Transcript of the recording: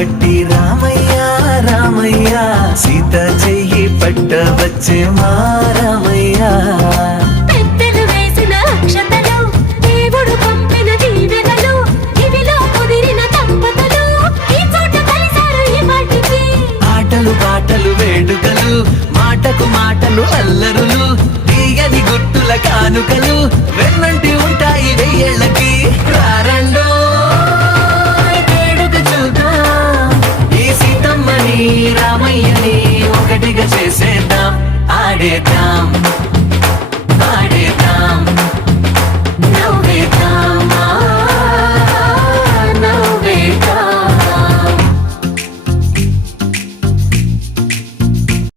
పట్టి రామయ్య రామయ్య సీత చెయ్యి పట్ట వచ్చే మా రామయ్య పెద్దలు వేసిన అక్షతలు దేవుడు పంపిన దీవెనలు ఇవిలో కుదిరిన దంపతులు ఈ చోట కలిసారు ఈ పాటికి ఆటలు పాటలు వేడుకలు మాటకు మాటలు అల్లరులు తీయని గుర్తుల కానుకలు వెన్నంటి ఉంటాయి వెయ్యేళ్ళకి రారండో వేడుక చూద్దాం ఈ సీతమ్మని రామయ్యని ఒకటిగా చేసేద్దాం ఆడేద్దాం